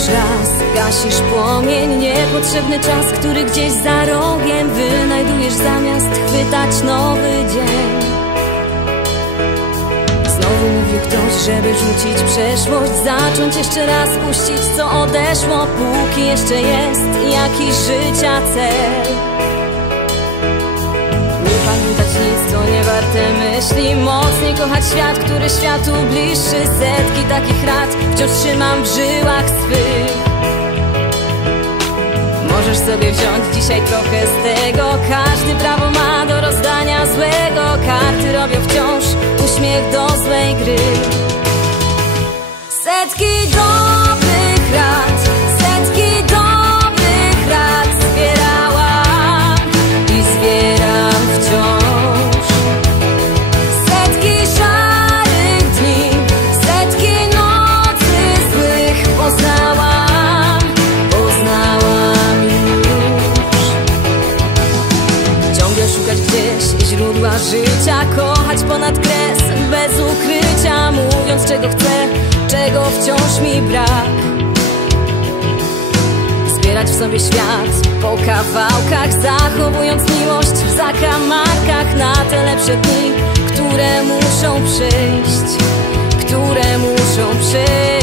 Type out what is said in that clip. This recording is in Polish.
już raz gasisz płomień, niepotrzebny czas, który gdzieś za rogiem wynajdujesz zamiast chwytać nowy dzień. Znowu mówił ktoś, żeby rzucić przeszłość, zacząć jeszcze raz, puścić co odeszło, póki jeszcze jest jakiś życia cel. Nie pamiętać nic, co nie warte myśli, mocniej kochać świat, który światu bliższy. Setki takich rad wciąż trzymam w żyłach swych. Możesz sobie wziąć dzisiaj trochę z tego, każdy prawo ma do rozdania złego. Karty robią wciąż uśmiech do złej gry. Setki dobrych rad, setki dobrych rad zbierałam i zbieram wciąż. Setki szarych dni, setki nocy złych poznałam już. Ciągle szukać gdzieś źródła życia, kochać ponad kres, bez ukrycia, mówiąc czego chcę, czego wciąż mi brak. Zbierać w sobie świat po kawałkach, zachowując miłość w zakamarkach na te lepsze dni, które muszą przyjść, które muszą przyjść.